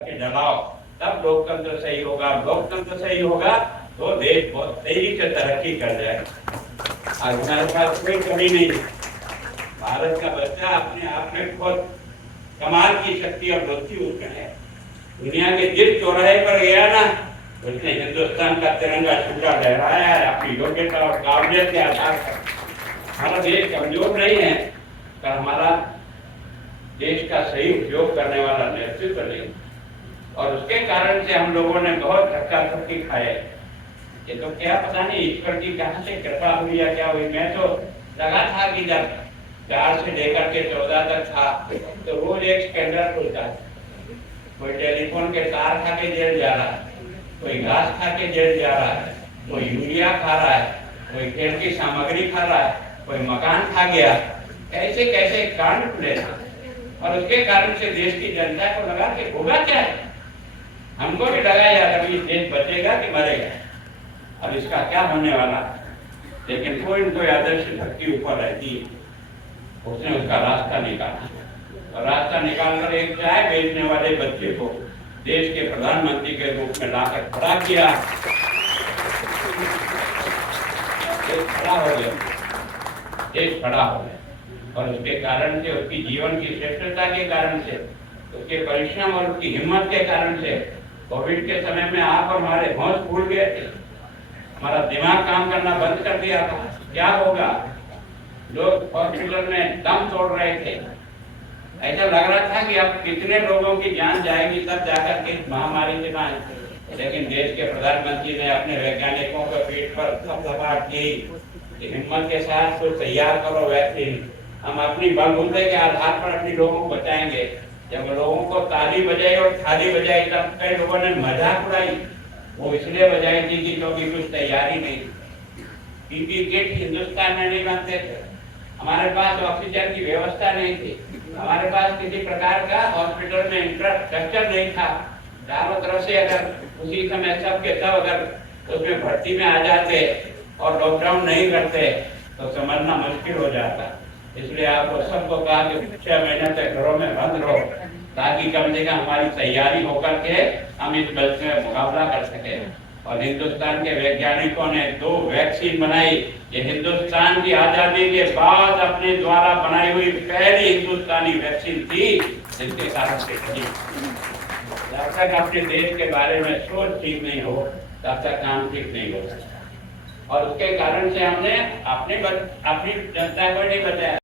के जलाओ, तब लोकतंत्र सही होगा। लोकतंत्र सही होगा तो देश बहुत तेजी से तरक्की कर जाएगा। आज हमारे पास कोई कमी नहीं है। भारत का बच्चा अपने आप में बहुत कमाल की शक्ति और बुद्धि उसमें है। दुनिया के जिस चौराहे पर गया ना, उसने हिंदुस्तान का तिरंगा झंडा लहराया है अपनी योग्यता और काबिलियत के आधार पर। हमारा देश कमजोर नहीं है, पर हमारा देश का सही उपयोग करने वाला नेतृत्व नहीं, और उसके कारण से हम लोगों ने बहुत धक्का धक्की खाए। ये तो क्या पता नहीं ईश्वर की कहां से कृपा हुई या क्या हुई। मैं तो लगा था कि जब 4 से लेकर के 14 तक था तो रोज एक स्कैंडल खुलता है। कोई टेलीफोन के तार खा के जेल जा रहा है, कोई घास खा के जेल जा रहा है, कोई यूरिया खा रहा है, कोई खेल की सामग्री खा रहा है, कोई मकान खा गया। कैसे कैसे कांड खुले थे, और उसके कारण से देश की जनता को लगा कि होगा क्या है। हमको भी लगा यार अभी देश बचेगा कि मरेगा, अब इसका क्या होने वाला। लेकिन कोई इनको आदर्श शक्ति ऊपर रहती है, उसने उसका रास्ता निकाला, और रास्ता निकालकर एक चाय बेचने वाले बच्चे को देश के प्रधानमंत्री के रूप में लाकर खड़ा किया। देश खड़ा हो गया, देश खड़ा हो गया। और उसके कारण से, उसकी जीवन की श्रेष्ठता के कारण से, उसके परिश्रम और उसकी हिम्मत के कारण से कोविड के समय में आप और हमारे होश फूल गए थे। हमारा दिमाग काम करना बंद कर दिया था, क्या होगा। लोग हॉस्पिटल में दम तोड़ रहे थे। ऐसा लग रहा था कि अब कितने लोगों की जान जाएगी तब जाकर के महामारी से बाहर। लेकिन देश के प्रधानमंत्री ने अपने वैज्ञानिकों को पीठ पर थपथपाहट की, हिम्मत के साथ तो तैयार करो वैक्सीन, हम अपनी बलबूते के आधार पर अपने लोगों को बचाएंगे। जब लोगों को ताली बजाई और थाली बजाई तब कई लोगों ने मजाक उड़ाई। वो इसलिए बजाई थी कि क्योंकि कुछ तैयारी नहीं थी। पीपी किट हिंदुस्तान में नहीं बनते थे, हमारे पास ऑक्सीजन की व्यवस्था नहीं थी, हमारे पास किसी प्रकार का हॉस्पिटल में इंफ्रास्ट्रक्चर नहीं था। चारों तरफ से अगर उसी समय सब के सब अगर उसमें भर्ती में आ जाते और लॉकडाउन नहीं करते तो समझना मुश्किल हो जाता। इसलिए आपको सबको कहा कि 6 महीने तक घरों में बंद रहो, ताकि कम से कम हमारी तैयारी होकर के हम इस बल से मुकाबला कर सके। और हिंदुस्तान के वैज्ञानिकों ने 2 वैक्सीन बनाई। ये हिंदुस्तान की आजादी के बाद अपने द्वारा बनाई हुई पहली हिंदुस्तानी वैक्सीन थी, जिसके कारण से जब तक अपने देश के बारे में सोच ठीक नहीं हो तब तक काम ठीक नहीं हो सकता। और उसके कारण से हमने अपनी जनता को नहीं बचाया।